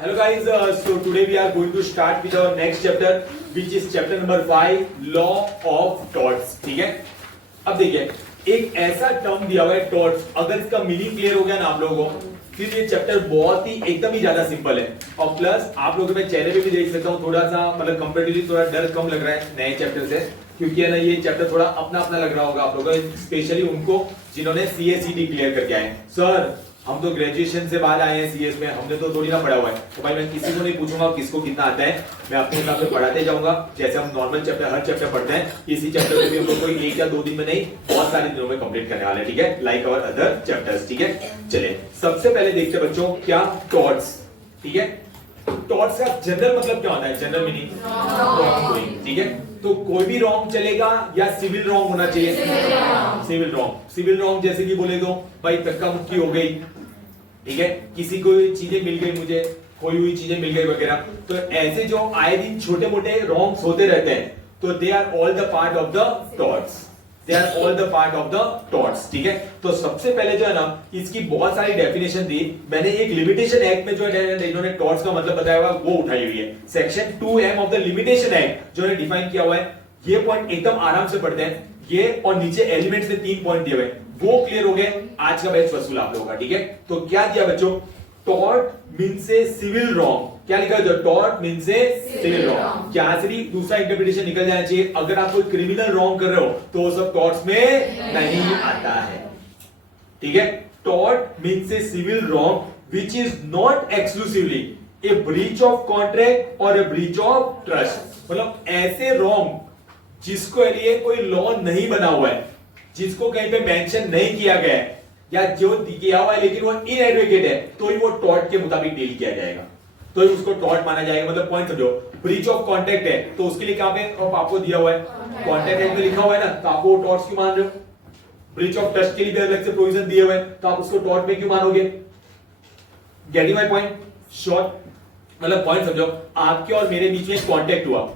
Hello guys, so today we are going to start with our next chapter, which is chapter number 5, law of torts. ठीक है? अब देखिए, एक ऐसा term दिया हुआ है torts, अगर इसका मीनिंग क्लियर हो गया ना आप लोगों को, फिर ये चैप्टर बहुत ही एकदम ही ज्यादा सिंपल है। और प्लस आप लोगों के मैं चेहरे पे भी देख सकता हूँ, थोड़ा सा मतलब कंपेरेटिवली थोड़ा डर कम लग रहा है नए चैप्टर से, क्योंकि है ना ये चैप्टर थोड़ा अपना अपना लग रहा होगा आप लोगों को, स्पेशली उनको जिन्होंने CACT क्लियर करके आए। सर हम तो ग्रेजुएशन से बाद आए हैं CS में, हमने तो थोड़ी ना पढ़ा हुआ है, तो भाई मैं किसी को नहीं पूछूंगा किसको कितना आता है, मैं अपने हिसाब से पढ़ाते जाऊंगा। जैसे हम नॉर्मल चैप्टर हर चैप्टर पढ़ते हैं, इसी चैप्टर में भी हम लोग कोई 1 या 2 दिन में नहीं, बहुत सारे दिनों में कंप्लीट करने वाले हैं। ठीक है, लाइक अवर अदर चैप्टर्स। ठीक है, चलिए सबसे पहले देखते हैं बच्चों क्या टॉर्ट्स। ठीक है, टॉर्ट्स का जनरल मतलब क्या होता है? General meaning wrong. ठीक है, तो कोई भी रॉन्ग चलेगा या सिविल रॉन्ग होना चाहिए? Civil wrong. सिविल रॉन्ग जैसे कि बोले तो भाई धक्का मुक्की हो गई, ठीक है, किसी को चीजें मिल गई, मुझे खोई हुई चीजें मिल गई वगैरह, तो ऐसे जो आए दिन छोटे मोटे रॉन्ग्स होते रहते हैं, तो they are all the part of the torts. They are all the part of the torts. ठीक है, तो सबसे पहले जो है ना इसकी बहुत सारी डेफिनेशन दी मैंने, एक लिमिटेशन एक्ट में जो है इन्होंने टॉर्ट्स का मतलब बताया हुआ वो उठाई हुई है। Section 2M of the limitation act जो है डिफाइन किया हुआ है, ये पॉइंट एकदम आराम से पढ़ते हैं ये, और नीचे एलिमेंट्स में 3 पॉइंट दिए हुए, वो क्लियर हो गए, आज का बैच वसूल आप लोगों का। ठीक है, तो क्या दिया बच्चों? टॉर्ट मीन से सिविल रॉन्ग। क्या लिखा है? टॉर्ट मीन से सिविल रॉन्ग। क्या से भी दूसरा इंटरप्रिटेशन निकल जाना चाहिए, अगर आप कोई क्रिमिनल रॉन्ग कर रहे हो तो वो सब टॉर्ट्स में नहीं आता है। ठीक है, टॉर्ट मीन से civil wrong which is not exclusively a breach of contract और ए ब्रीच ऑफ ट्रस्ट। मतलब ऐसे रॉन्ग जिसको लिए कोई लॉ नहीं बना हुआ है, जिसको कहीं पे मेंशन नहीं किया गया है, या जो किया हुआ है लेकिन वो इनएडवोकेट है, तो ही वो टॉर्ट के मुताबिक डील किया जाएगा, तो ही उसको टॉर्ट माना जाएगा। मतलब पॉइंट समझो, ब्रीच ऑफ कॉन्ट्रैक्ट है तो उसके लिए कहां पे आपको दिया हुआ है? कॉन्ट्रैक्ट एक्ट में लिखा हुआ है ना, तो आप वो टॉर्ट्स क्यों मान रहे हो? ब्रीच ऑफ ट्रस्ट के लिए भी अलग से प्रोविजन दिए हुए हैं, तो आप उसको टॉर्ट में क्यों मानोगे? Getting my point? श्योर? मतलब पॉइंट समझो, आपके और मेरे बीच में कॉन्ट्रैक्ट हुआ,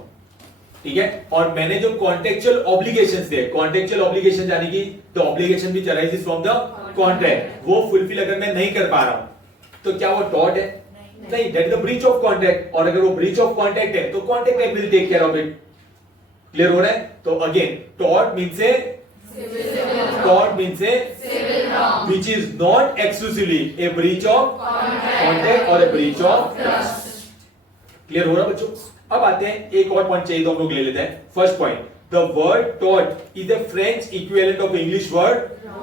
ठीक है, और मैंने जो कॉन्टेक्चुअल ऑब्लिगेशंस थे, कॉन्टेक्चुअल ऑब्लिगेशन यानी कि the obligation which arises from the contract, वो फुलफिल अगर मैं नहीं कर पा रहा हूं तो क्या वो टॉर्ट है? नहीं, that is the breach of contract. और अगर वो ब्रीच ऑफ कॉन्ट्रैक्ट है तो contract act will take care of it. Clear हो रहा है? तो अगेन टॉर्ट मीन से which is not exclusively a breach of contract और a breach of trust. Clear हो रहा बच्चों? अब आते हैं, एक और पॉइंट चाहिए तो हम लोग ले लेते हैं। First point, the word tort is the French equivalent of English word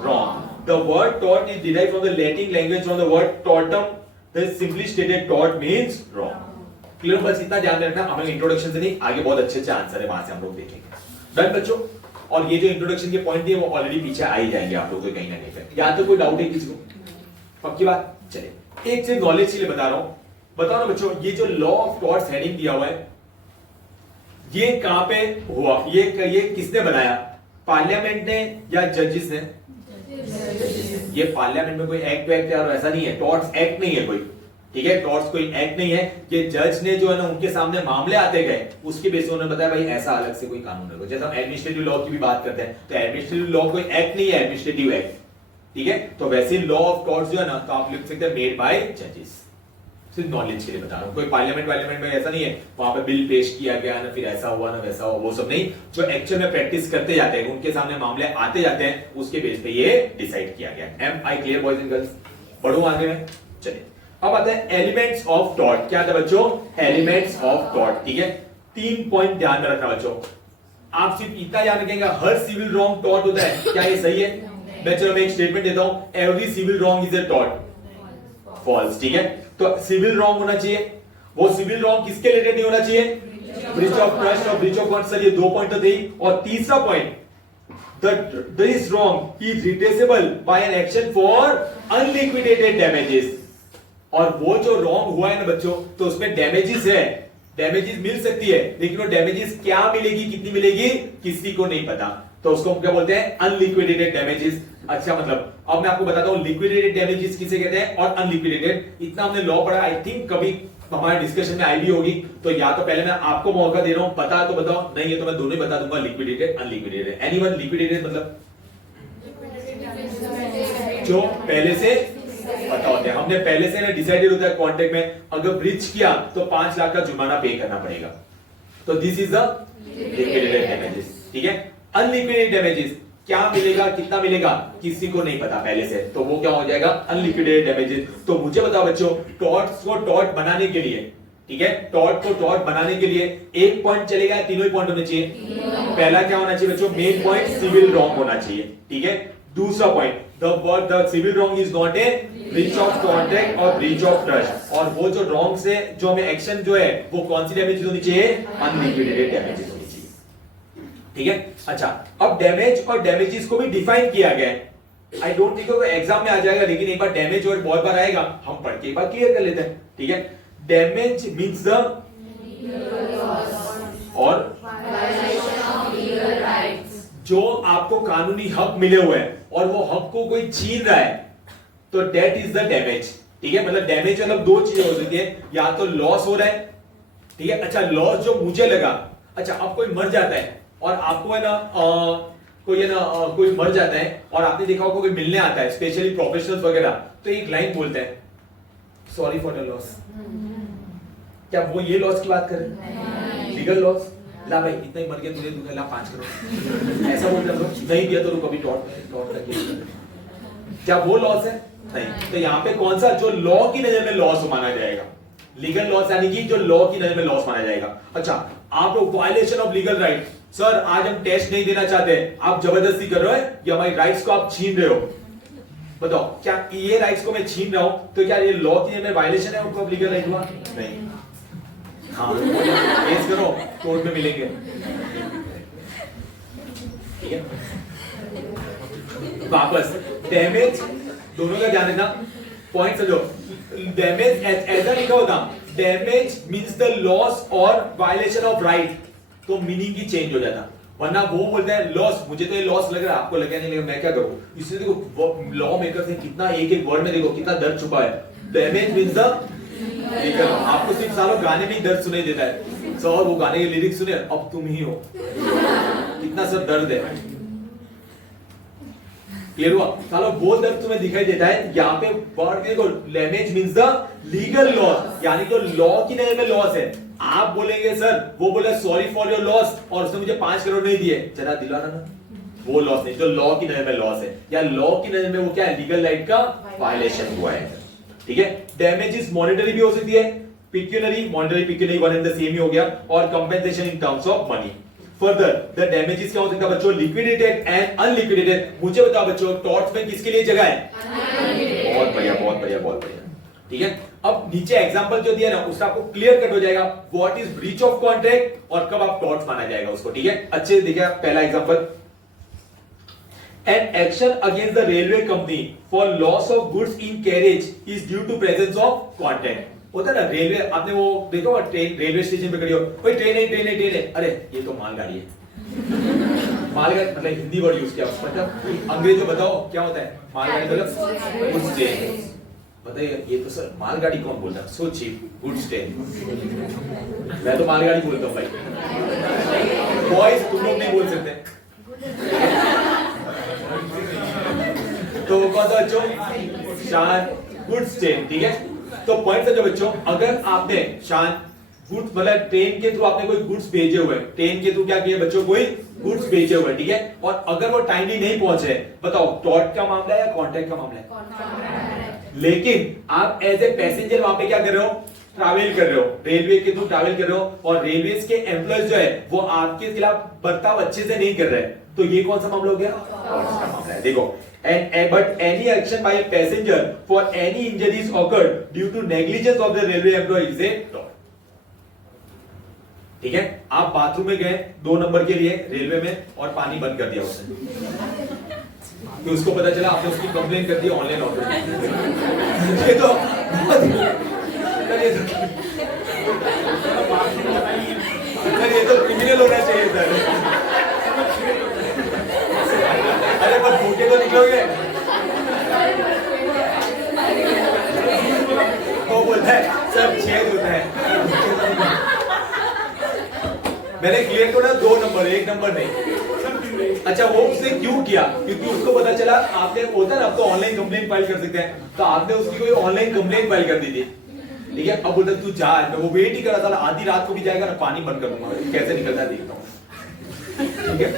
wrong. The word tort is derived from the Latin language from the word टॉर्टम, the simply stated tort means wrong. Clear? बस इतना ध्यान रखना, हमें introduction से नहीं, आगे बहुत अच्छे अच्छे आंसर है, वहां से हम लोग देखेंगे। डन बच्चों? और ये जो इंट्रोडक्शन के पॉइंट है वो ऑलरेडी पीछे आ ही जाएंगे आप लोगों को कहीं ना कहीं। या तो कोई डाउट है किसी को? पक्की बात? चलिए, एक सिर्फ नॉलेज के लिए बता रहा हूं, बताओ ना बच्चों, ये जो लॉ ऑफ टॉर्ट्स हेडिंग दिया हुआ है ये कहां पे हुआ? ये किसने बनाया? पार्लियामेंट ने या जजेस ने? ये पार्लियामेंट में कोई एक्ट यार ऐसा नहीं है, टॉर्ट्स एक्ट नहीं है कोई। ठीक है, टॉर्ट्स कोई एक्ट नहीं है, ये जज ने जो है ना उनके सामने मामले आते गए, उसके बेस पे उन्होंने बताया भाई ऐसा अलग से कोई कानून है। जैसे हम एडमिनिस्ट्रेटिव लॉ की भी बात करते हैं, तो एडमिनिस्ट्रेटिव लॉ कोई एक्ट नहीं है, एडमिनिस्ट्रेटिव एक्ट। ठीक है, तो वैसे लॉ ऑफ टॉर्ट्स जो है ना, तो आप लिख सकते हैं मेड बाय जजेस। सिर्फ नॉलेज के लिए बता रहा हूं, कोई पार्लियामेंट में ऐसा नहीं है वहां पे बिल पेश किया गया ना फिर ऐसा हुआ ना वैसा हुआ, वो सब नहीं। जो एक्चुअल में प्रैक्टिस करते जाते हैं, उनके सामने मामले आते जाते हैं, उसके बेस पे ये डिसाइड किया गया। Am I clear boys and girls? पढ़ो आगे में। चलिए, अब आते हैं एलिमेंट्स ऑफ टॉर्ट। क्या था बच्चों? Elements of tort. ठीक है, 3 पॉइंट ध्यान में रखना बच्चों। आप सिर्फ इतना याद रखेंगे हर सिविल रॉन्ग टॉर्ट होता है, क्या ये सही है? मैं चलो मैं एक स्टेटमेंट देता हूं, every civil wrong is a tort. False. ठीक है, तो सिविल रॉन्ग होना चाहिए, वो सिविल रॉन्ग किसके रिलेटेड नहीं होना चाहिए? ब्रीच ऑफ ट्रस्ट और ब्रीच ऑफ कॉन्ट्रैक्ट। सर ये 2 पॉइंट तो दी। और तीसरा point, this wrong is retraceable by an action for unliquidated damages. और वो जो रॉन्ग हुआ है ना बच्चों, तो उसमें डैमेजेस है, डैमेजेस मिल सकती है, लेकिन वो डैमेजेस क्या मिलेगी, कितनी मिलेगी, किसी को नहीं पता, तो उसको हम क्या बोलते हैं? Unliquidated damages. अच्छा, मतलब अब मैं आपको बताता हूं लिक्विडेटेड डैमेजेस किसे कहते हैं और अनलिक्विडेटेड। इतना हमने लॉ पढ़ा, आई थिंक कभी हमारे डिस्कशन में आई भी होगी, तो या तो पहले मैं आपको मौका दे रहा हूं, पता तो बताओ, नहीं है तो मैं दोनों ही बता दूंगा, लिक्विडेटेड अनलिक्विडेटेड। एनीवन? लिक्विडेटेड मतलब जो पहले से पता होते हैं, हमने पहले से ना डिसाइडेड होता है कॉन्ट्रैक्ट में, अगर ब्रीच किया तो 5 लाख का जुर्माना पे करना पड़ेगा। तो this is the liquidated damages, ठीक है। अनलिक्विडेटेड डैमेजेस क्या मिलेगा, कितना मिलेगा, किसी को नहीं पता पहले से, तो वो क्या हो जाएगा, अनलिक्विडेटेड डैमेजेस। तो मुझे बताओ बच्चों, टॉर्च को टॉर्च बनाने के लिए, ठीक है, टॉर्च को टॉर्च बनाने के लिए एक पॉइंट चलेगा, तीनों ही पॉइंट होने चाहिए। पहला क्या होना चाहिए बच्चों, मेन पॉइंट सिविल रॉन्ग होना चाहिए, ठीक है। दूसरा point, the civil wrong is not a breach of contract और ब्रीच ऑफ ट्रस्ट, और वो जो रॉन्ग से जो हमें एक्शन जो है वो कौन सी डैमेज होनी चाहिए, अनलिक्विडेटेड डैमेजेस होनी चाहिए, ठीक है। अच्छा, अब डैमेज और डैमेजेस को भी डिफाइन किया गया है। आई डोंट थिंक एग्जाम में आ जाएगा, लेकिन एक बार डैमेज और बहुत बार आएगा, हम पढ़ के एक बार क्लियर कर लेते हैं, ठीक है। डैमेज मींस द और जो आपको कानूनी हक मिले हुए हैं और वो हक को कोई छीन रहा है, तो दैट इज द डैमेज, ठीक है। मतलब डैमेज मतलब दो चीजें हो सकती है, या तो लॉस हो रहा है, ठीक है। अच्छा, लॉस जो मुझे लगा, अच्छा अब कोई मर जाता है और आपको है ना कोई मर जाता है और आपने देखा होगा कोई मिलने आता है, स्पेशली प्रोफेशनल्स वगैरह, तो एक लाइन बोलते हैं, सॉरी फॉर द लॉस। क्या वो ये लॉस की बात कर रहे हैं, लीगल लॉस, ला भाई इतना ही मर गया, तुझे दूंगा ला 5 करोड़, ऐसा बोलते हैं लोग, नहीं दिया तो रुक अभी टॉर्च का केस कर। क्या वो लॉस है, नहीं। तो यहाँ पे कौन सा जो लॉ की नजर में लॉस माना जाएगा, लीगल लॉस, यानी कि जो लॉ की नजर में लॉस माना जाएगा। अच्छा, आप लोग violation of legal right, sir आज हम टेस्ट नहीं देना चाहते, आप जबरदस्ती कर रहे हो या हमारी राइट्स को आप छीन रहे हो, बताओ क्या ये राइट्स को मैं छीन रहा हूं, तो क्या ये लॉ की में वायलेशन है, उनको लीगल राइट हुआ, नहीं। हाँ, केस करो, कोर्ट में मिलेंगे, ठीक है। वापस डैमेज, दोनों का ध्यान रखना, पॉइंट समझो। डैमेज ऐसा लिखा होता, डैमेज मींस द लॉस और वायलेशन ऑफ राइट, तो मीनिंग की चेंज हो जाता, वरना वो बोलते हैं लॉस, मुझे तो ये लॉस लग रहा है, आपको लगा नहीं लगा, मैं क्या करूं। इसलिए देखो लॉ मेकर से कितना एक एक वर्ड में देखो कितना दर्द छुपा है। डैमेज मींस द लीगल, आपको सिर्फ सालों गाने में ही दर्द सुनाई देता है, सर वो गाने के लिरिक्स सुने, अब तुम ही हो, कितना सर दर्द है, क्लियर हुआ, सालों वो दर्द तुम्हें दिखाई देता है। यहाँ पे वर्ड देखो, damage means the legal loss, यानी जो लॉ की नजर में लॉस है। आप बोलेंगे सर, वो बोले सॉरी फॉर योर लॉस और उसने मुझे 5 करोड़ नहीं दिए, जरा दिलाना ना, वो लॉस नहीं, जो लॉ की नजर में लॉस है, या लॉ की नजर में वो क्या है, लीगल राइट का वायलेशन हुआ है, ठीक है। डैमेजेस मॉनेटरी भी हो सकती है, pecuniary, monetary pecuniary one and the same ही हो गया, और compensation in terms of money. Further the damages क्या हो सकता है बच्चों, लिक्विडेटेड एंड अनलिक्विडेटेड। मुझे बताओ बच्चों, टॉर्च में किसके लिए जगह है, बहुत बढ़िया, बहुत बढ़िया, बहुत बढ़िया, ठीक है। अब नीचे एग्जांपल जो दिया ना, उसका आपको क्लियर कट हो जाएगा, what is breach of contract और कब आप टॉर्च माना जाएगा उसको, ठीक है। अच्छे से देखिए, पहला example, an action against the railway company for loss of goods in carriage is due to presence of contract। होता है ना रेलवे, आपने वो देखो ट्रेन रेलवे स्टेशन पे खड़ी हो, कोई ट्रेन है, ट्रेन है, ट्रेन है, अरे ये तो मालगाड़ी है। मालगाड़ी मतलब हिंदी वर्ड यूज किया, मतलब अंग्रेजी में बताओ क्या होता है मालगाड़ी, मतलब गुड्स ट्रेन। बताइए, ये तो सर मालगाड़ी कौन बोलता है, सो चीप, गुड्स ट्रेन, मैं तो मालगाड़ी बोलता हूँ भाई, बॉयज तुम लोग नहीं बोल सकते। तो कौन सा बच्चों, शान गुड्स ट्रेन, ठीक है। तो पॉइंट समझो बच्चों, अगर आपने शान गुड्स मतलब ट्रेन के थ्रू आपने कोई गुड्स भेजे हुए, ट्रेन के थ्रू क्या किया बच्चों, कोई गुड्स भेजे हुए, ठीक है, और अगर वो टाइमली नहीं पहुंचे, बताओ टॉर्च का मामला है या कॉन्ट्रैक्ट का मामला है। लेकिन आप एज ए पैसेंजर वहां पे क्या कर रहे हो, ट्रैवल कर रहे हो, रेलवे के थ्रू ट्रैवल कर रहे हो, और रेलवे के एम्प्लॉयज जो है वो आपके खिलाफ बर्ताव अच्छे से नहीं कर रहे, तो ये कौन सा मामला हो गया, टॉर्च का मामला है। देखो, but any action by a passenger for any injuries occurred due to negligence of the railway employee is a tort, ठीक है। आप बाथरूम में गए 2 नंबर के लिए रेलवे में और पानी बंद कर दिया उसने, कि उसको पता चला, आपने उसकी कंप्लेन कर दी ऑनलाइन ऑर्डर, ये तो ये तो क्रिमिनल होना चाहिए सर। अरे पर भूखे तो निकलोगे, वो बोलता है सब छेद होता है। मैंने क्लियर करा 2 नंबर, 1 नंबर नहीं, अच्छा वो उसने क्यों किया? क्योंकि उसको पता चला आपने होता ना, अब तो ऑनलाइन कंप्लेंट फाइल कर सकते हैं, तो आपने उसकी कोई ऑनलाइन कंप्लेंट फाइल कर दी थी, ठीक है। अब बोलता तू जा, मैं वो वेट ही कर रहा था, आधी रात को भी जाएगा ना, पानी बंद कर दूंगा, कैसे निकलता देखता हूँ, ठीक है।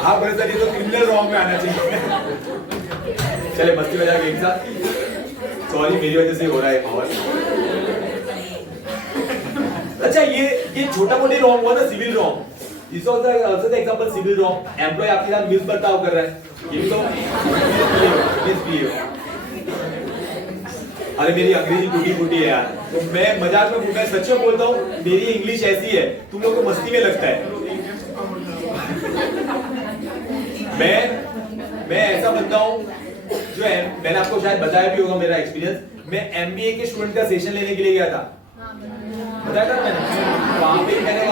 आप बोले सर ये तो क्रिमिनल रॉन्ग में आना चाहिए। चले मस्ती बजा के एक साथ, सॉरी मेरी वजह से हो रहा है पावर। अच्छा ये छोटा मोटे रॉन्ग हुआ ना, civil wrong, this was also the example civil wrong. Employ आपके साथ मिसबर्ताव कर रहा है, ये भी तो मिसबिहेव। अरे मेरी अंग्रेजी टूटी फूटी है यार, तो मैं मजाक में, मैं सच में बोलता हूँ, मेरी इंग्लिश ऐसी है, तुम लोग को मस्ती में लगता है। मैं ऐसा बंदा हूँ जो है, मैंने आपको शायद बताया भी होगा मेरा एक्सपीरियंस, मैं एमबीए के स्टूडेंट का सेशन लेने के लिए गया था, बताया था मैंने। वहां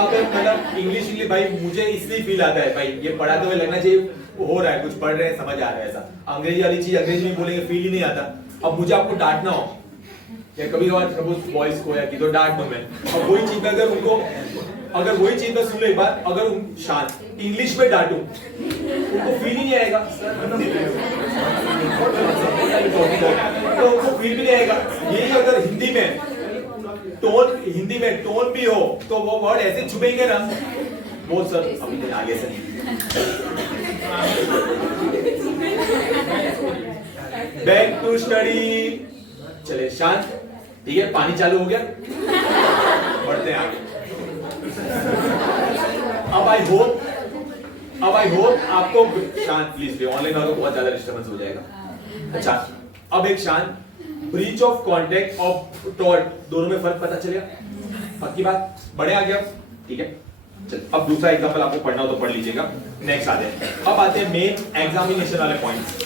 पे मतलब इंग्लिश भाई मुझे इसलिए फील आता है भाई, ये पढ़ाते हुए लगना चाहिए हो रहा है, कुछ पढ़ रहे हैं, समझ आ रहा है, ऐसा अंग्रेजी वाली चीज अंग्रेजी में बोलेंगे फील ही नहीं आता। अब मुझे आपको डांटना हो या कभी कभार बॉयज को या कि तो डांट दूं मैं, अब वही चीज में अगर वही चीज में सुन लो एक बार, अगर शांत इंग्लिश में डांटूं उनको फील ही नहीं आएगा, तो उनको फील भी नहीं आएगा। यही अगर हिंदी में टोन भी हो तो वो वर्ड ऐसे छुपेंगे ना, वो सर अभी आगे से बैक टू स्टडी। चले शांत, ठीक है, पानी चालू हो गया, बढ़ते हैं आगे। अब आई होप आपको शांत प्लीज, ऑनलाइन वालों को बहुत ज्यादा डिस्टर्बेंस हो जाएगा। अच्छा अब एक शांत, breach of contact of tort, दोनों में फर्क पता चलेगा, पक्की बात, बड़े आ गया, ठीक है। चल अब दूसरा एग्जांपल आपको पढ़ना हो तो पढ़ लीजिएगा। नेक्स्ट आते हैं, अब आते हैं मेन एग्जामिनेशन वाले points.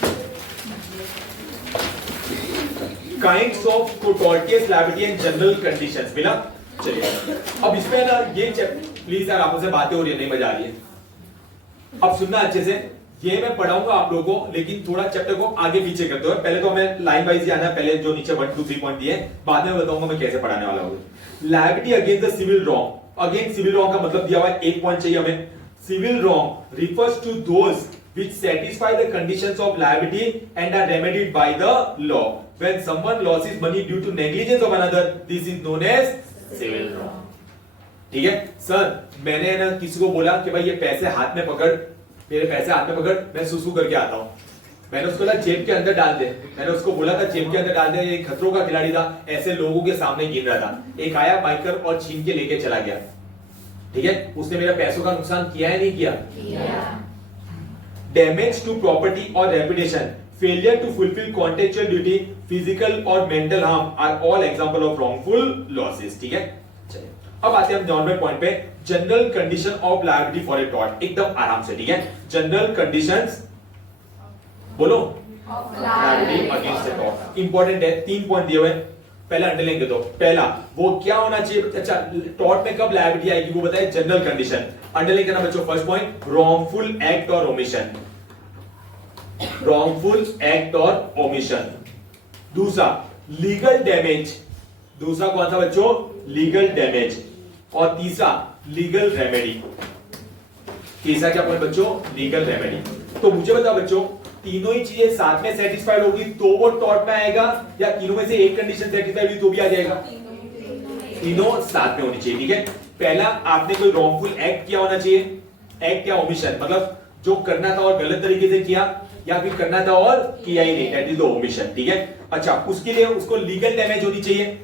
Kinds of tortious liability and general conditions, मिला। चलिए अब इसमें ना ये प्लीज यार आपस में बातें हो रही है, नहीं मजा आ रही है, अब सुनना अच्छे से, ये मैं पढ़ाऊंगा आप लोगों को, लेकिन थोड़ा चैप्टर को आगे पीछे करते हुए, पहले तो हमें लाइन वाइज ही आना है, पहले जो नीचे 1 2 3 पॉइंट दिए, बाद में बताऊंगा मैं कैसे पढ़ाने वाला हूं। Liability against the civil wrong, against civil wrong का मतलब दिया हुआ है, एक पॉइंट चाहिए हमें। Civil wrong refers to those which satisfy the conditions of liability and are remedied by the law. When someone loses money due to negligence of another, this is known as civil wrong. ठीक है sir, मैंने ना किसी को बोला कि भाई ये पैसे हाथ में पकड़, मेरे पैसे हाथ में पकड़, मैं सुसु करके आता हूँ, मैंने उसको बोला जेब के अंदर डाल दे, मैंने उसको बोला था जेब के अंदर डाल दे, ये खतरों का खिलाड़ी था, ऐसे लोगों के सामने गिन रहा था, एक आया बाइकर और छीन के लेके चला गया, ठीक है, उसने मेरे पैसों का नुकसान किया है नहीं किया? Damage to property or reputation, failure to fulfill contractual duty, physical or mental harm are all example of wrongful losses. ठीक है, चलिए अब आते हैं हम नॉर्मल पॉइंट पे, general condition of liability for a tort, एकदम आराम से, ठीक है। जनरल कंडीशंस बोलो, लायबिलिटी अगेंस्ट ए टॉर्ट, इंपॉर्टेंट है, 3 पॉइंट दिए हुए, पहला अंडरलाइन कर दो। पहला वो क्या होना चाहिए, अच्छा टॉर्ट में कब लायबिलिटी आएगी वो बताए, जनरल कंडीशन, अंडरलाइन करना बच्चों। फर्स्ट पॉइंट रॉन्गफुल एक्ट और ओमिशन, रॉन्गफुल एक्ट और ओमिशन। दूसरा लीगल डैमेज, दूसरा कौन सा बच्चों, लीगल डैमेज। और तीसरा लीगल रेमेडी, तीसरा क्या पॉइंट बच्चों, लीगल रेमेडी। तो मुझे बता बच्चों, तीनों ही चीजें साथ में सेटिस्फाइड होगी तो वो टॉर्ट में आएगा, या तीनों में से एक कंडीशन सेटिस्फाइड हुई तो भी आ जाएगा? तीनों साथ में होनी चाहिए, ठीक है। पहला आपने कोई रॉन्गफुल एक्ट किया होना चाहिए, एक्ट या ओमिशन मतलब जो करना था और गलत तरीके से किया, या फिर करना था और किया ही नहीं, दैट इज द ओमिशन, ठीक है। अच्छा उसके लिए उसको लीगल डैमेज होनी चाहिए,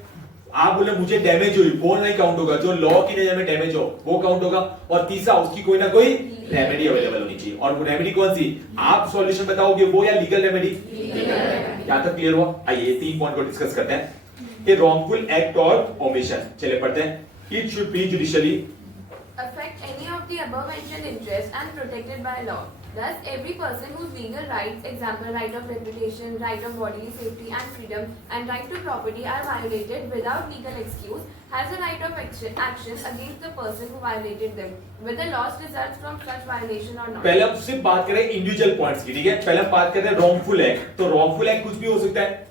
आप बोले मुझे डैमेज हुई, वो नहीं काउंट होगा, जो लॉ की नजर में डैमेज हो वो काउंट होगा। और तीसरा उसकी कोई ना कोई रेमेडी अवेलेबल होनी चाहिए, और वो रेमेडी कौन सी, आप सॉल्यूशन बताओगे वो या लीगल रेमेडी? यहां तक क्लियर हुआ? आइए 3 पॉइंट को डिस्कस करते हैं, ये रॉन्गफुल एक्ट और ओमिशन। चलिए पढ़ते हैं। It should be judicially affect any of the above mentioned interests and protected by law. Thus, every person whose legal rights, example right of reputation, right of bodily safety and freedom, and right to property are violated without legal excuse, has a right of action against the person who violated them, whether loss results from such violation or not. पहले हम सिर्फ बात करें individual points की, ठीक है। पहले हम बात करते हैं रॉन्गफुल एक्ट, तो रॉन्गफुल एक्ट कुछ भी हो सकता है,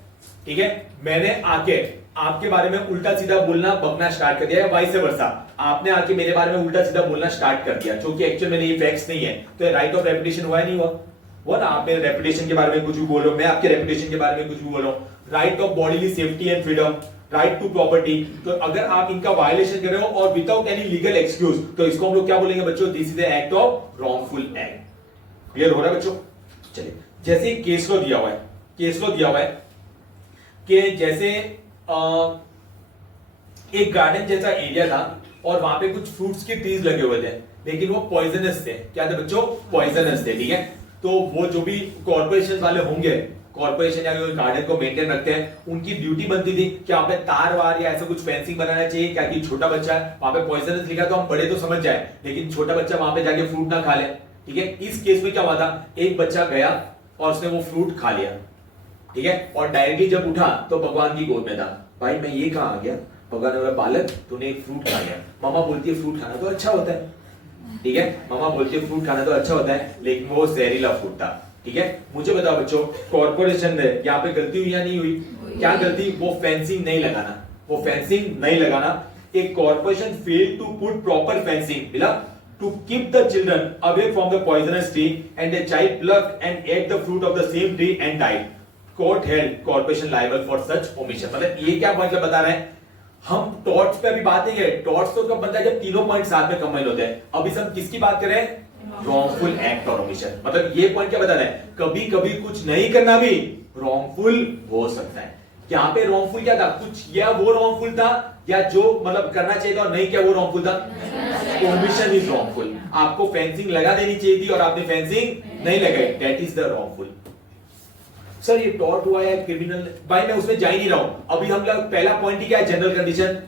ठीक है। मैंने आके आपके बारे में उल्टा सीधा बोलना बकना स्टार्ट कर दिया या वाइस वर्सा, आपने आके मेरे बारे में उल्टा सीधा बोलना स्टार्ट कर दिया जो कि एक्चुअल में ये फैक्ट्स नहीं है, तो ये राइट ऑफ रेपुटेशन हुआ नहीं हुआ ना। आप मेरे रेपुटेशन के बारे में कुछ भी बोल रहे हो, मैं आपके रेपुटेशन के बारे में कुछ भी बोल रहा हूँ। Right of bodily safety and freedom, right to property, तो अगर आप इनका वायलेशन कर रहे हो और विदाउट एनी लीगल एक्सक्यूज, तो इसको हम लोग क्या बोलेंगे बच्चों, this is the act of wrongful act. Clear हो रहा है बच्चों? चलिए, जैसे केस लॉ दिया हुआ है, केस लॉ दिया हुआ है कि जैसे एक गार्डन जैसा एरिया था और वहां पे कुछ फ्रूट्स के ट्रीज लगे हुए थे, लेकिन वो पॉइजनस थे। क्या थे बच्चों? पॉइजनस थे, ठीक है। तो वो जो भी कॉर्पोरेशन वाले होंगे, कॉर्पोरेशन या जो गार्डन को मेंटेन रखते हैं, उनकी ड्यूटी बनती थी कि वहां पे तार वार या ऐसा कुछ फेंसिंग बनाना चाहिए, क्या कि छोटा बच्चा है, वहां पे पॉइजनस लिखा तो हम बड़े तो समझ जाए, लेकिन छोटा बच्चा वहां पे जाके फ्रूट ना खा ले, ठीक है। इस केस में क्या हुआ था, एक बच्चा गया और उसने वो फ्रूट खा लिया, ठीक है, और डायरेक्टली जब उठा तो भगवान की गोद में था। भाई मैं ये कहाँ आ गया? भगवान ने बोला बालक तूने एक फ्रूट खा लिया। मामा बोलती है फ्रूट खाना तो अच्छा होता है, ठीक है, मामा बोलती है फ्रूट खाना तो अच्छा होता है, लेकिन वो जहरीला फ्रूट था, ठीक है। मुझे बताओ बच्चों, कॉर्पोरेशन ने यहाँ पे गलती हुई या नहीं हुई? क्या गलती? वो फेंसिंग नहीं लगाना, वो फेंसिंग नहीं लगाना। एक corporation fail to put proper fencing बिला to keep the children away from the poisonous tree and a child plucked and ate the fruit of the same tree and died. Court held corporation liable for such omission. मतलब ये क्या मतलब बता रहे हैं? हम torts पे अभी बात नहीं है, टॉर्ट्स तो कब बनता है जब तीनों पॉइंट साथ में कंबाइन होते हैं। अभी हम किसकी बात कर रहे हैं? रॉन्गफुल एक्ट और ओमिशन। मतलब ये पॉइंट क्या बता रहा है? कभी कभी कुछ नहीं करना भी रॉन्गफुल हो सकता है। यहाँ पे रॉन्गफुल क्या था? कुछ या वो रॉन्गफुल था, या जो मतलब करना चाहिए था और नहीं किया वो रॉन्गफुल था। Omission is wrongful. आपको फेंसिंग लगा देनी चाहिए थी और आपने फेंसिंग नहीं लगाई, that is the wrongful. Sir ये टॉर्ट हुआ है क्रिमिनल, भाई मैं उसमें जा ही नहीं रहा हूं। अभी हम लोग पहला पॉइंट ही क्या है? जनरल कंडीशन,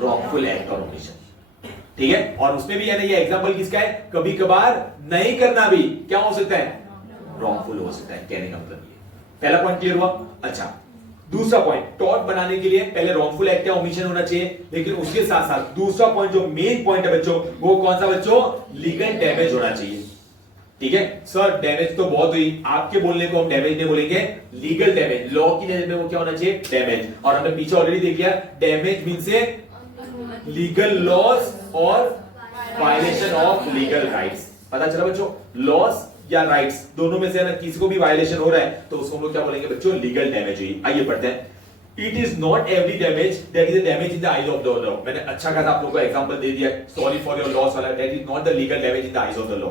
रॉन्गफुल एक्ट और ओमिशन, ठीक है। और उसमें भी यानी ये एग्जांपल किसका है? कभी कभार नहीं करना भी क्या हो सकता है? रॉन्गफुल हो सकता है। कहने का मतलब ये पहला पॉइंट क्लियर हुआ। अच्छा, दूसरा पॉइंट, टॉर्ट बनाने के लिए पहले रॉन्गफुल एक्ट या ओमिशन होना चाहिए, लेकिन उसके साथ साथ दूसरा पॉइंट जो मेन पॉइंट है बच्चों, वो कौन सा बच्चों? लीगल डैमेज होना चाहिए, ठीक है। सर डैमेज तो बहुत हुई, आपके बोलने को हम डैमेज नहीं बोलेंगे, लीगल डैमेज। लॉ की नजर में वो क्या होना चाहिए? डैमेज। और हमने पीछे ऑलरेडी देख लिया, डैमेज मीन से लीगल लॉस और वायलेशन ऑफ लीगल राइट्स। पता चला बच्चों? लॉस या राइट्स दोनों में से अगर किसी को भी वायलेशन हो रहा है तो उसको हम लोग क्या बोलेंगे बच्चों? लीगल डैमेज हुई। आइए पढ़ते हैं। It is not every damage that is a damage in the eyes of the law. मैंने अच्छा खासा आप लोगों को एग्जांपल दे दिया, सॉरी फॉर योर लॉस वाला, that is not the legal damage in the eyes of the law.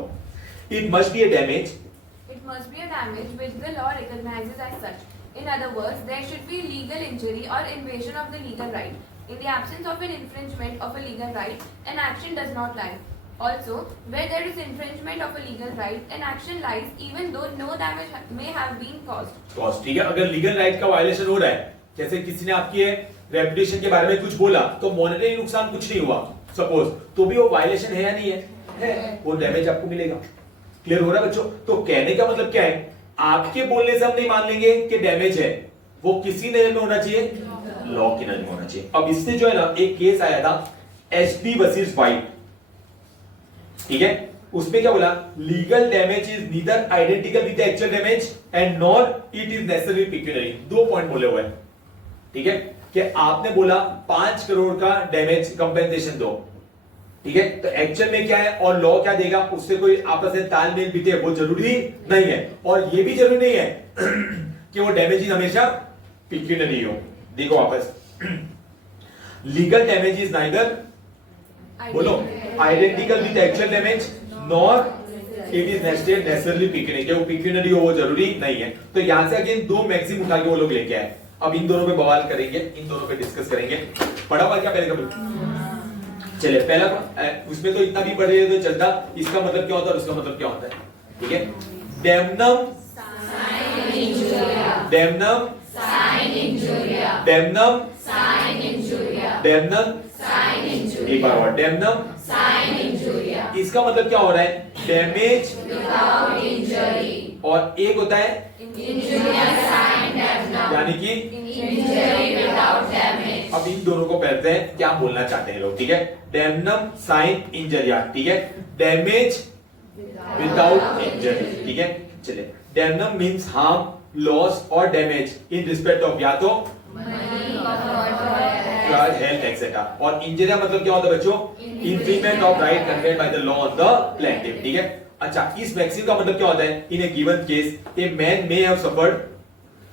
It must be a damage, It must be a damage which the law recognizes as such. In other words, there should be legal injury or invasion of the legal right. In the absence of an infringement of a legal right, an action does not lie. Also, where there is infringement of a legal right, an action lies even though no damage may have been caused. Cost, ठीक है। अगर legal right का violation हो रहा है, जैसे किसी ने आपकी रेपुटेशन के बारे में कुछ बोला तो मॉनेटरी नुकसान कुछ नहीं हुआ सपोज, तो भी वो वायलेशन है या नहीं है? है। वो डैमेज आपको मिलेगा। क्लियर हो रहा है बच्चों? तो कहने का मतलब क्या है? आपके बोलने से हम नहीं मान लेंगे कि डैमेज है, वो किसी नजर में होना चाहिए? लॉ की नजर में होना चाहिए। अब इससे जो है ना एक केस आया था एचडी वर्सेस वाइट, ठीक है। उसमें क्या बोला? Legal damage is neither identical with the actual damage and nor it is necessary pecuniary. दो पॉइंट बोले हुए हैं, ठीक है, कि आपने बोला 5 करोड़ का डैमेज कंपेंसेशन दो, ठीक है, तो एक्चुअल में क्या है और लॉ क्या देगा उससे कोई आपस में तालमेल बीते वो जरूरी नहीं है, और ये भी जरूरी नहीं है कि वो डैमेज हमेशा पिक्यूनरी हो। देखो वापस, लीगल डैमेज इज नाइदर, बोलो, identical with actual damage nor it is necessarily pecuniary. वो पिक्यूनरी हो वो जरूरी नहीं है। तो यहां से अगेन दो मैक्सिम उठा के वो लोग लेके आए। अब इन दोनों पे बवाल करेंगे, इन दोनों पे डिस्कस करेंगे। पढ़ा हुआ क्या पहले कभी? चलिए पहला उसमें तो इतना भी पढ़ रहे तो चलता, इसका मतलब क्या होता है और उसका मतलब क्या होता है, ठीक है। डेमनम साइन इंजुरिया, डेमनम साइन इंजुरिया, डेमनम साइन इंजुरिया, डेमनम साइन इंजुरिया। एक बार और, डेमनम साइन इंजुरिया। इसका मतलब क्या हो रहा है? डैमेज विदाउट इंजरी, और एक होता है इंजुरिया साइन डेमनम, यानी कि इंजरी विदाउट डैमेज। अब इन दोनों को पढ़ते हैं क्या बोलना चाहते हैं लोग, ठीक है। डेमनम साइन इंजरिया, ठीक है, डैमेज विदाउट इंजरी, ठीक है। चलिए, डेमनम मींस हार्म, लॉस और डैमेज इन रिस्पेक्ट ऑफ या तो मनी, safeguard health etc. और इंजरिया मतलब क्या होता है बच्चों? Infringement of right content bye the law on the plaintiff, ठीक है। अच्छा, इस मैक्सिम का मतलब क्या होता है? In a given case a man may have suffered,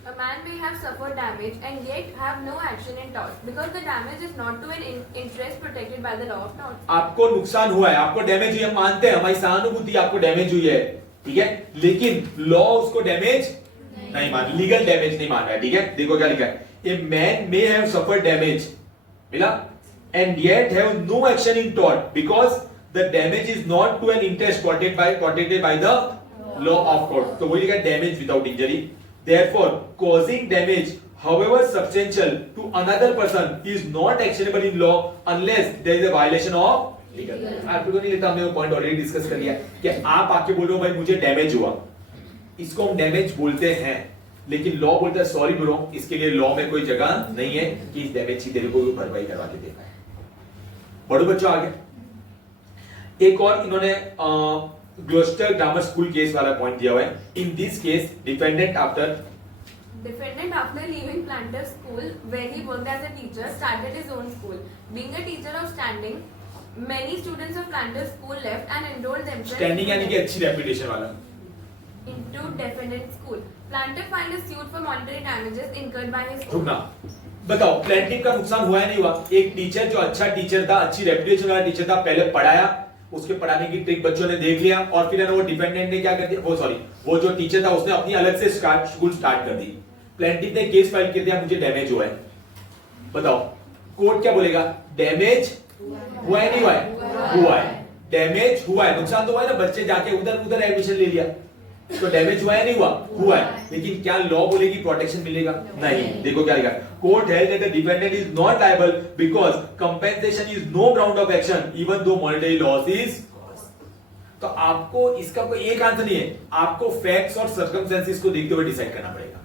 A man may have suffered damage and yet have no action in tort because the damage is not to an interest protected by the law of tort. आपको नुकसान हुआ है, आपको damage हुई है, मानते हैं, हमारी सहानुभूति आपको डैमेज हुई है, ठीक है, लेकिन लॉ उसको डैमेज नहीं मान, लीगल डैमेज नहीं मान रहा है, ठीक है। देखो क्या लिखा है, a man may have suffered damage, मिला, and yet have no action in tort because the damage is not to an interest protected by the law of tort. तो वही लिखा है damage without injury. Therefore, causing damage, however substantial, to another person is not actionable in law unless there is a violation of legal. आपको नहीं लगता हमने वो point already discuss कर लिया कि आप आके बोल रहे हो भाई मुझे डैमेज हुआ, इसको हम डैमेज बोलते हैं, लेकिन लॉ बोलता है सॉरी ब्रो, इसके लिए लॉ में कोई जगह नहीं है कि इस डैमेज की तेरे को भरपाई करवा के देना है। बढ़ो बच्चों आगे। एक और इन्होंने ग्लोस्टर ग्रामर स्कूल केस वाला पॉइंट दिया हुआ है। In this case defendant after leaving Planter's school where he worked as a teacher started his own school. Being a teacher of standing, many students of Planter's school left and enrolled themselves standing यानी कि अच्छी reputation वाला into defendant school. Planter filed a suit for monetary damages incurred by his रुकना, बताओ plaintiff का नुकसान हुआ है नहीं हुआ? एक टीचर जो अच्छा टीचर था, अच्छी रेपुटेशन वाला टीचर था, पहले पढ़ाया, उसके पढ़ाने की ट्रिक बच्चों ने देख लिया और फिर वो डिफेंडेंट ने क्या कर दिया, वो जो टीचर था उसने अपनी अलग से स्कूल स्टार्ट कर दी। प्लेंटिफ ने केस फाइल कर दिया, मुझे डैमेज हुआ है, बताओ कोर्ट क्या बोलेगा? डैमेज हुआ है नहीं हुआ है? हुआ है, डैमेज हुआ है, नुकसान तो हुआ है ना, बच्चे जाके उधर एडमिशन ले लिया, तो डैमेज हुआ है नहीं हुआ? हुआ है, लेकिन क्या लॉ बोलेगी प्रोटेक्शन मिलेगा? नहीं। देखो क्या लिखा, court held that the defendant is not liable because compensation is no ground of action even though monetary loss is. तो आपको इसका कोई एक आंसर नहीं है, आपको फैक्ट्स और सर्कमस्टेंसेस को देखते हुए डिसाइड करना पड़ेगा।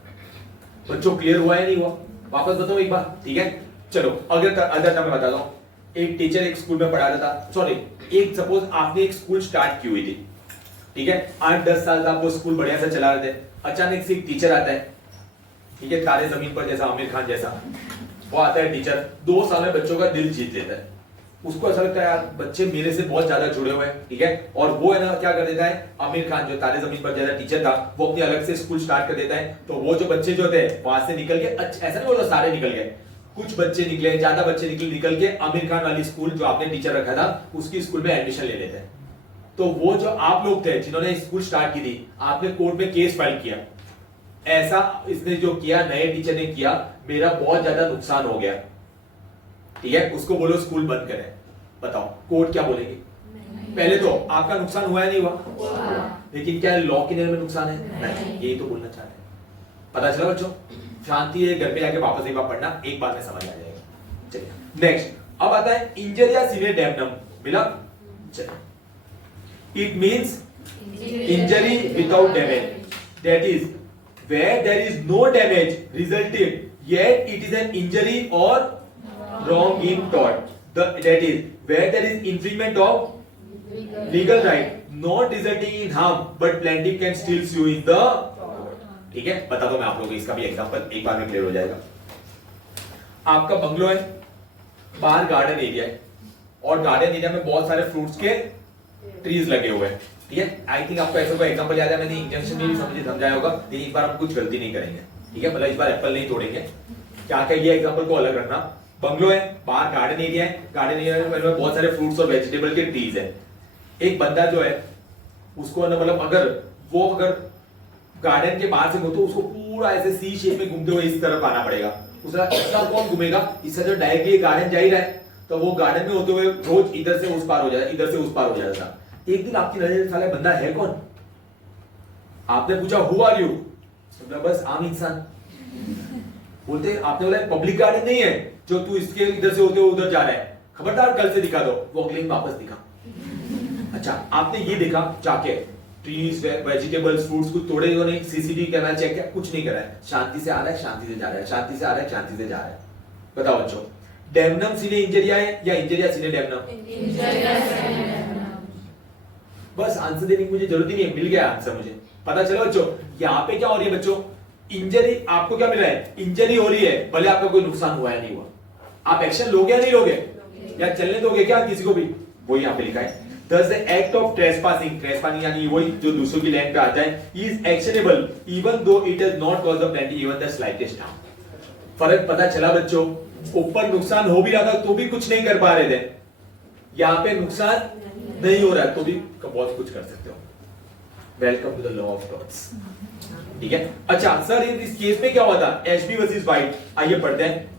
बच्चों क्लियर हुआ है नहीं हुआ? वापस बताओ एक बार, ठीक है। चलो अगर मैं बताता हूं, एक टीचर एक स्कूल में पढ़ाता था, सॉरी एक सपोज आपने एक स्कूल स्टार्ट की हुई थी, ठीक है, 8-10 साल तक वो स्कूल बढ़िया से चला रहे थे, अचानक से एक टीचर आता है, ठीक है, तारे जमीन पर जैसा आमिर खान जैसा, वो आता है टीचर, 2 साल में बच्चों का दिल जीत लेता है, उसको ऐसा लगता है यार बच्चे मेरे से बहुत ज्यादा जुड़े हुए हैं, ठीक है, और वो है ना क्या कर देता है, आमिर खान जो तारे जमीन पर जैसा टीचर था, वो अपनी अलग से स्कूल स्टार्ट कर देता है। तो वो जो बच्चे जो थे वहां से निकल के, ऐसा नहीं बोला सारे निकल गए, कुछ बच्चे निकले, ज्यादा बच्चे निकल के आमिर खान वाली स्कूल जो आपने टीचर रखा था उसकी स्कूल में एडमिशन ले लेते हैं। तो वो जो आप लोग थे जिन्होंने स्कूल स्टार्ट की थी, आपने कोर्ट में केस फाइल किया, ऐसा इसने जो किया नए टीचर ने किया, मेरा बहुत ज्यादा नुकसान हो गया, ठीक है, उसको बोलो स्कूल बंद करें। बताओ कोर्ट क्या बोलेगी? पहले तो आपका नुकसान हुआ है नहीं हुआ, लेकिन क्या लॉ की नजर में नुकसान है? नहीं, यही तो बोलना चाहते हैं। पता चला बच्चों? शांति है, घर पे आके वापस एक बार पढ़ना, एक बार में समझ आ जाएगा। चलिए नेक्स्ट, अब आता है इंजरिया सीने डैमनम, मिला? चलिए, it means injury without damage, that is where there is no damage resulted yet it is an injury or wrong in tort, that is where there is infringement of legal right not resulting in harm but plaintiff can still sue in the, ठीक है। बता दो मैं आप लोगों को इसका भी एग्जांपल, एक बार में क्लियर हो जाएगा। आपका बंगलो है, बाहर गार्डन एरिया है और गार्डन एरिया में बहुत सारे फ्रूट्स के ट्रीज लगे हुए हैं, ठीक है। आई थिंक आपको ऐसा कोई एग्जांपल याद है, मैंने इंटेंशनली समझाया होगा, लेकिन इस बार हम कुछ गलती नहीं करेंगे, ठीक है, मतलब इस बार एप्पल नहीं तोड़ेंगे। क्या क्या ये एग्जांपल को अलग रखना, बंगलो है, बाहर गार्डन एरिया है, गार्डन एरिया में बहुत सारे फ्रूट्स और वेजिटेबल के ट्रीज है। एक बंदा जो है उसको मतलब अगर गार्डन के बाहर से हो तो उसको पूरा ऐसे सी शेप में घूमते हुए इस तरफ आना पड़ेगा, उसका इतना कौन घूमेगा, इससे जो डायरेक्टली गार्डन जा ही रहा है तो वो गार्डन में होते हुए रोज इधर से उस पार हो जाता, इधर से उस पार हो जाता। एक दिन आपकी नजर साला बंदा है कौन, आपने पूछा हु आर यू, बस आम इंसान, बोलते आपने बोला पब्लिक गार्डन नहीं है जो तू इसके इधर से होते हुए उधर जा रहा है, खबरदार कल से दिखा दो, वो अगले दिन वापस दिखा। अच्छा आपने ये देखा जाके ट्रीज वेजिटेबल्स फ्रूट्स कुछ तोड़े हो नहीं, सीसीटीवी कैमरा चेक किया, कुछ नहीं करा है, शांति से आ रहा है, शांति से जा रहा है, शांति से आ रहा है, शांति से जा रहा है। बताओ बच्चों, डैमनम सीने इंजरिया है या इंजरिया सीने डैमनम? बस आंसर देने की मुझे जरूरत ही नहीं है, मिल गया आंसर मुझे। पता चला बच्चों, यहाँ पे क्या हो रही है बच्चों, इंजरी, आपको क्या मिल रहा है, इंजरी हो रही है, भले आपका कोई नुकसान हुआ है नहीं हुआ, आप एक्शन लोगे या नहीं लोगे, या चलने दोगे क्या किसी को भी, वो यहाँ पे लिखा है। Thus the act of trespassing, trespassing यानी वही जो दूसरों की लैंड पे आता है, is actionable even though it does not cause the plaintiff even the slightest harm। फर्क पता चला बच्चों, ऊपर नुकसान हो भी रहा था तो भी कुछ नहीं कर पा रहे थे, यहाँ पे नुकसान नहीं हो रहा है तो भी बहुत कुछ कर सकते हो। Welcome to the law of torts, ठीक है। अच्छा सर इस केस में क्या हुआ था, एचबी वर्सेस वाइट, आइए पढ़ते हैं।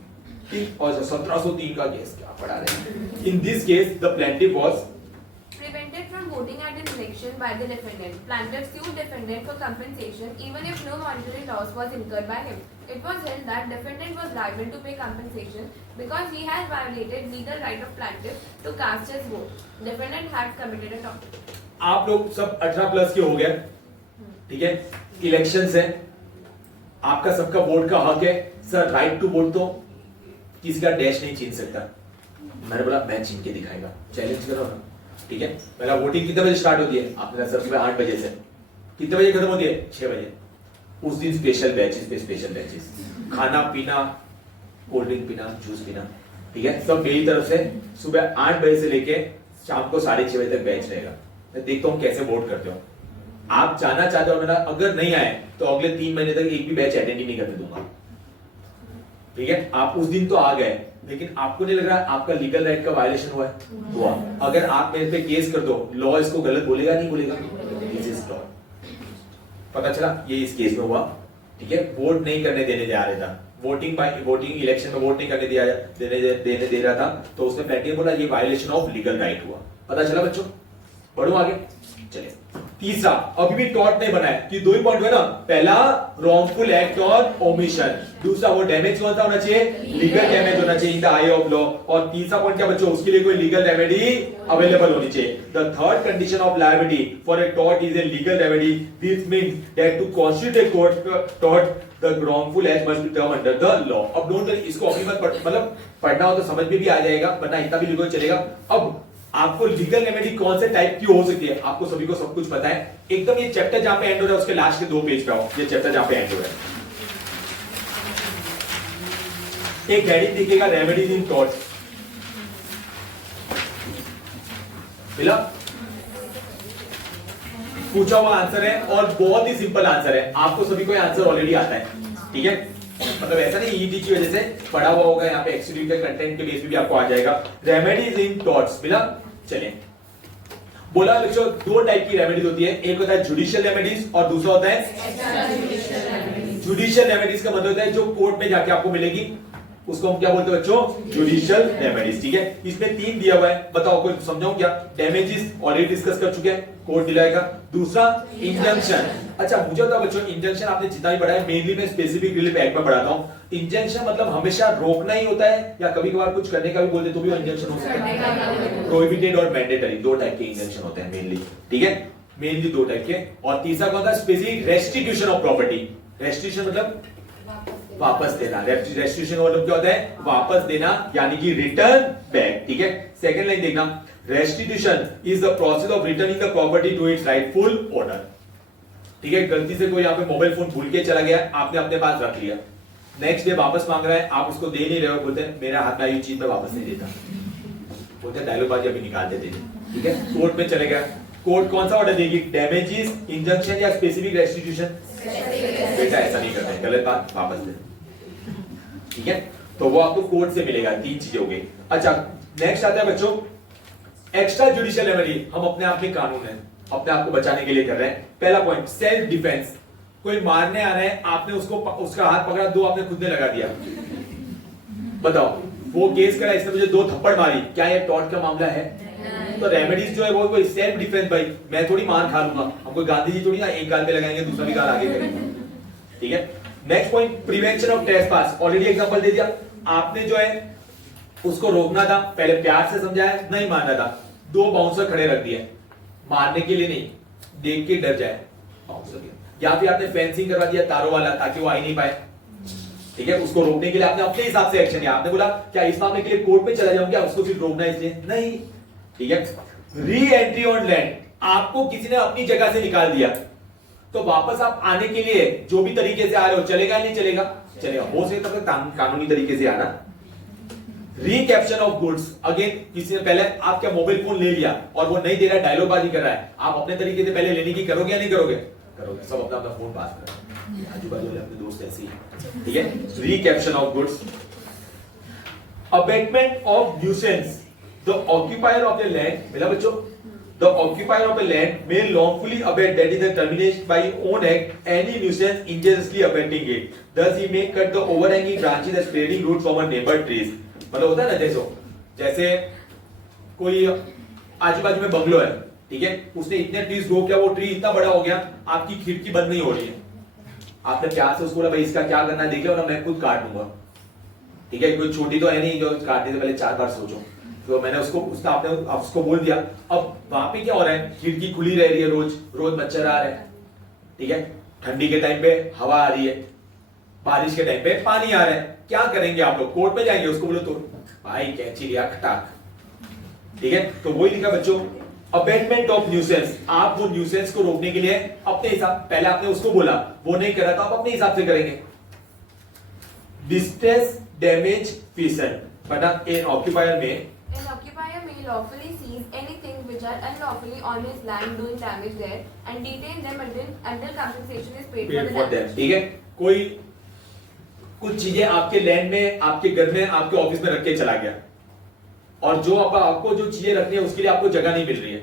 और 1703 का केस क्या पढ़ा रहे हैं। In this case the plaintiff was prevented from voting at an election by the defendant. Plaintiff sued defendant for compensation even if no monetary loss was incurred by him. It was held that defendant was liable to pay compensation because he had violated legal right of plaintiff to cast his vote. Defendant had committed a tort. आप लोग सब 18 plus के हो गए, ठीक है। Elections है, आपका सबका वोट का हक है। सर राइट टू वोट तो किसी का डैश नहीं छीन सकता। मैंने बोला मैं छीन के दिखाएगा, चैलेंज करो ना, ठीक है। पहला वोटिंग कितने बजे स्टार्ट होती है, आपने सर सुबह 8 बजे से कितने बजे खत्म होती है, 6 बजे। उस दिन स्पेशल बैचेस पे स्पेशल बैचेस, खाना पीना, कोल्ड ड्रिंक पीना, जूस पीना, ठीक है, सब मेरी तरफ से। सुबह 8 बजे से लेके शाम को 6:30 बजे तक बैच रहेगा। मैं देखता हूँ कैसे वोट करते हो। आप जाना चाहते हो मेरा, अगर नहीं आए तो अगले 3 महीने तक एक भी बैच अटेंड ही नहीं करने दूंगा, ठीक है। आप उस दिन तो आ गए, लेकिन आपको नहीं लग रहा आपका लीगल राइट का वायलेशन हुआ है, हुआ। अगर आप मेरे पे केस कर दो, लॉ इसको गलत बोलेगा नहीं बोलेगा, दिस इज लॉ। पता चला ये इस केस में हुआ, ठीक है। वोट नहीं करने देने जा रहा था, वोटिंग इलेक्शन में वोट नहीं करने देने दे रहा था, तो उसने प्लेंटिफ बोला ये वायलेशन ऑफ लीगल राइट हुआ। पता चला बच्चों, बढ़ो आगे चलिए। तीसरा, अभी भी टॉर्ट नहीं बनाया कि 2 ही पॉइंट हुए ना, पहला रॉन्गफुल एक्ट और ओमिशन, दूसरा वो डैमेज कौन सा होना चाहिए, लीगल डैमेज होना चाहिए in the I of law, और तीसरा पॉइंट क्या बच्चों, उसके लिए कोई लीगल रेमेडी अवेलेबल होनी चाहिए। The third condition of liability for a tort is a legal remedy, this means that to constitute a tort the wrongful act must be term under the law. अब don't worry, इसको अभी मत मतलब पढ़ना हो तो समझ में भी आ जाएगा, वरना इतना भी लिखो चलेगा। अब आपको लीगल रेमेडी कौन से टाइप की हो सकती है, आपको सभी को सब कुछ पता है एकदम। ये चैप्टर जहां पे एंड हो रहा है उसके लास्ट के 2 पेज पे आओ, ये चैप्टर जहां पे एंड हो रहा है। एक हेडिंग दिखेगा रेमेडीज इन टॉर्ट्स, मिला, पूछा हुआ आंसर है और बहुत ही सिंपल आंसर है, आपको सभी को आंसर ऑलरेडी आता है, ठीक है। मतलब ऐसा नहीं ईडी की वजह से पढ़ा हुआ होगा, यहाँ पे एक्सक्लूसिव के कंटेंट के बेस पे भी आपको आ जाएगा। रेमेडीज इन टॉर्ट्स मिला, चलिए। बोला बच्चों 2 टाइप की रेमेडीज होती है, एक होता है जुडिशियल रेमेडीज और दूसरा होता है जुडिशियल रेमेडीज। का मतलब होता है जो कोर्ट में जाके आपको मिलेगी, उसको हम क्या बोलते हैं बच्चों, जुडिशियल रेमेडीज, ठीक है। इसमें 3 दिया हुआ है, बताओ कोई समझाऊं क्या। डैमेजेस ऑलरेडी डिस्कस कर चुके हैं, कोर्ट दिलाएगा। दूसरा इंजंक्शन, अच्छा मुझे बता बच्चों, इंजंक्शन आपने जितना भी पढ़ा है, मेनली मैं स्पेसिफिक रिलीफ एक्ट में पढ़ाता हूं। इंजंक्शन मतलब हमेशा रोकना ही होता है, या कभी कभार कुछ करने का भी बोलते तो भी इंजंक्शन हो सकता है। प्रोहिबिटेड और मैंडेटरी 2 टाइप के इंजंक्शन होते हैं मेनली, ठीक है, मेनली 2 टाइप के। और तीसरा कौन था, specific restitution of property. Restitution मतलब वापस देना, रेस्टिट्यूशन का मतलब क्या होता है, वापस देना, यानी कि रिटर्न बैक, ठीक है। सेकंड लाइन देखना, restitution is the process of returning the property to its rightful owner, ठीक है। गलती से कोई यहाँ पे मोबाइल फोन भूल के चला गया, आपने अपने पास रख लिया, नेक्स्ट डे वापस मांग रहा है, आप उसको दे नहीं रहे हो, बोलते हैं मेरा हाथ में आई चीज में वापस नहीं देता, बोलते हैं डायलॉग बाजी अभी निकाल देते हैं, ठीक है। कोर्ट में चले गया, कोर्ट कौन सा ऑर्डर देगी, डैमेजेस, इंजंक्शन या स्पेसिफिक रेस्टिट्यूशन। बेटा ऐसा नहीं करते, गलत बात, वापस दे, ठीक है। तो वो आपको कोर्ट से मिलेगा, 3 चीजें हो गई। अच्छा नेक्स्ट आता है बच्चों एक्स्ट्रा जुडिशियल रेमेडी। हम अपने आप में कानून है, अपने आप को बचाने के लिए कर रहे हैं। पहला पॉइंट सेल्फ डिफेंस, कोई मारने आ रहा है, आपने उसका हाथ पकड़ा, 2 आपने खुद ने लगा दिया, बताओ वो केस करा, इसने मुझे 2 थप्पड़ मारी, क्या ये टॉर्ट का मामला है। तो रेमेडीज जो है वो कोई सेल्फ डिफेंस, भाई मैं थोड़ी मार खा लूंगा, हम कोई गांधी जी थोड़ी ना एक गाल पे लगाएंगे दूसरा भी गाल आगे करेंगे, ठीक है। Next point prevention of trespass, already example दे दिया, आपने जो है उसको रोकना था, पहले प्यार से समझाया, नहीं मानना था, 2 बाउंसर खड़े रख दिए, मारने के लिए नहीं, देख के डर जाए बाउंसर, या फिर आपने फेंसिंग करवा दिया तारों वाला ताकि वो आ ही नहीं पाए, ठीक है। उसको रोकने के लिए आपने अपने हिसाब से एक्शन लिया, आपने बोला क्या इस मामले के लिए कोर्ट में चला जाऊं क्या, उसको फिर रोकना इसलिए नहीं, ठीक है। री एंट्री ऑन लैंड, आपको किसी ने अपनी जगह से निकाल दिया, तो वापस आप आने के लिए जो भी तरीके से आ रहे हो, चलेगा या नहीं चलेगा, चलेगा, हो सके तब तक कानूनी तरीके से आना, रिकैप्शन ऑफ गुड्स, अगेन किसी ने पहले आप क्या मोबाइल फोन ले लिया और वो नहीं दे रहा है, डायलॉगबाजी कर रहा है, आप अपने तरीके से पहले लेने की करोगे या नहीं करोगे? करोगे। सब अपना अपना फोन पास करो, आजू बाजू वाले अपने दोस्त ऐसे ही, ठीक है। Recaption of goods, abatement of nuisance, the occupier of a land, मिला बच्चों, the occupier of a land may lawfully abet, that is the termination by own act, any nuisance injuriously abating it, thus he may cut the overhanging branches and spreading roots from a neighbor trees। मतलब होता है ना, जैसे कोई आजू बाजू में bungalow है, ठीक है, उसने इतने ट्रीज ग्रो किया, वो ट्री इतना बड़ा हो गया, आपकी खिड़की बंद नहीं हो रही है, आपने प्यार से उसको बोला भाई इसका क्या करना है देख लो ना, मैं खुद काट दूंगा, ठीक है, कोई छोटी तो है नहीं जो काटने से पहले 4 बार सोचो, तो मैंने उसको बोल दिया। अब वहां पे क्या हो रहा है, खिड़की खुली रह रही है, रोज रोज मच्छर आ रहे हैं, ठीक है, ठंडी के टाइम पे हवा आ रही है, बारिश के टाइम पे पानी आ रहा है, क्या करेंगे आप लोग? कोर्ट में जाएंगे, उसको बोलो तो भाई कैंची लिया खटाक, ठीक है। तो वही लिखा बच्चों, अबेटमेंट ऑफ न्यूसेंस, आप वो न्यूसेंस को रोकने के लिए अपने हिसाब, पहले आपने उसको बोला, वो नहीं करा तो आप अपने हिसाब से करेंगे। डिस्ट्रेस डैमेज फीसन, बता इन ऑक्यूपायर में, An occupier may lawfully seize anything which are unlawfully on his land doing damage there and detain them until compensation is paid for the damage। ठीक है, कोई कुछ चीजें आपके लैंड में, आपके घर में, आपके ऑफिस में रख के चला गया, और जो आपको जो चीजें रखनी है उसके लिए आपको जगह नहीं मिल रही है,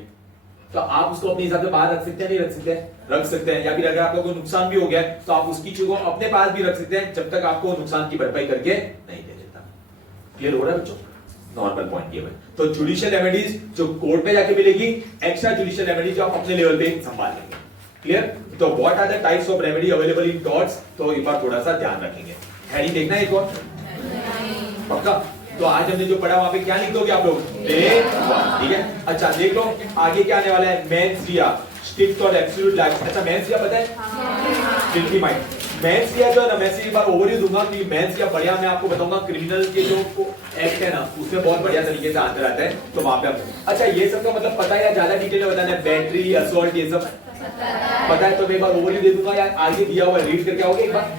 तो आप उसको अपने हिसाब से बाहर रख सकते हैं, नहीं रख सकते हैं? रख सकते हैं। या फिर अगर आपका कोई नुकसान भी हो गया तो आप उसकी चीजों को अपने पास भी रख सकते हैं जब तक आपको नुकसान की भरपाई करके नहीं दे देता। क्लियर हो रहा है बच्चों? नॉर्मल पॉइंट ये है। तो जुडिशियल रेमेडीज जो कोर्ट में जाके मिलेगी, एक्स्ट्रा जुडिशियल रेमेडीज जो आप अपने लेवल पे संभाल लेंगे। क्लियर? तो what are the types of remedy available in torts, तो एक बार थोड़ा सा ध्यान रखेंगे। हैरी देखना है एक और पक्का? तो आज हमने जो पढ़ा वहां पे क्या लिख दोगे आप लोग? ठीक है। अच्छा देख लो आगे क्या आने वाला है, मेंस रिया, स्ट्रिक्ट और एब्सोल्यूट लाइफ। अच्छा मेंस रिया पता है? स्ट्रिक्टली माइंड मेंस रिया जो है ना, मैं एक बार ओवरव्यू दूंगा कि मेंस रिया बढ़िया, मैं आपको बताऊंगा क्रिमिनल के जो एक्ट है ना उसमें बहुत बढ़िया तरीके से आंसर आता है, तो वहां पे हम अच्छा ये सब का मतलब पता है या ज्यादा डिटेल में बताना है? बैटरी, असॉल्ट, ये सब पता है तो मैं एक बार ओवरव्यू दे दूंगा, या आगे दिया हुआ रीड करके आओगे एक बार,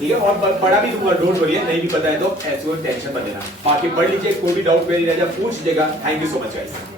ठीक है? और पढ़ा भी दूंगा, डोंट वरी, नहीं भी पता है तो ऐसे टेंशन मत लेना, बाकी पढ़ लीजिए, कोई भी डाउट क्वेरी रह जाए पूछ लीजिएगा। Thank you so much guys.